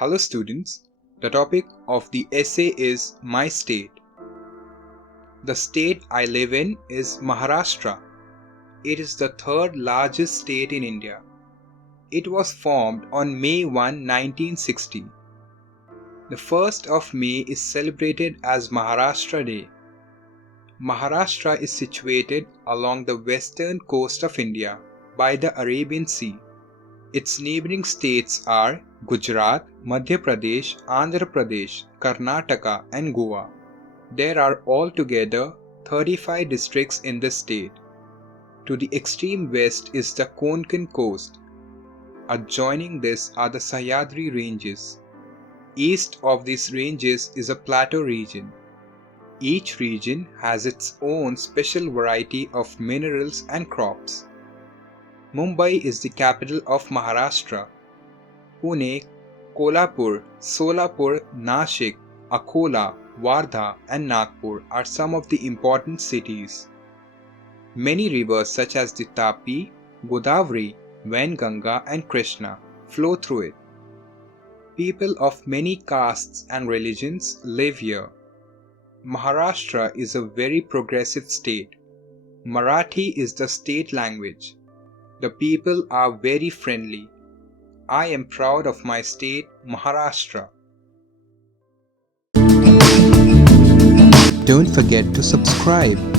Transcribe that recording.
Hello students, the topic of the essay is my state. The state I live in is Maharashtra. It is the third largest state in India. It was formed on May 1, 1960. The 1st of May is celebrated as Maharashtra Day. Maharashtra is situated along the western coast of India by the Arabian Sea. Its neighbouring states are Gujarat, Madhya Pradesh, Andhra Pradesh, Karnataka and Goa. There are altogether 35 districts in the state. To the extreme west is the Konkan coast. Adjoining this are the Sahyadri ranges. East of these ranges is a plateau region. Each region has its own special variety of minerals and crops. Mumbai is the capital of Maharashtra. Pune, Kolhapur, Solapur, Nashik, Akola, Wardha and Nagpur are some of the important cities. Many rivers such as the Tapi, Godavari, Vainganga and Krishna flow through it. People of many castes and religions live here. Maharashtra is a very progressive state. Marathi is the state language. The people are very friendly. I am proud of my state, Maharashtra. Don't forget to subscribe.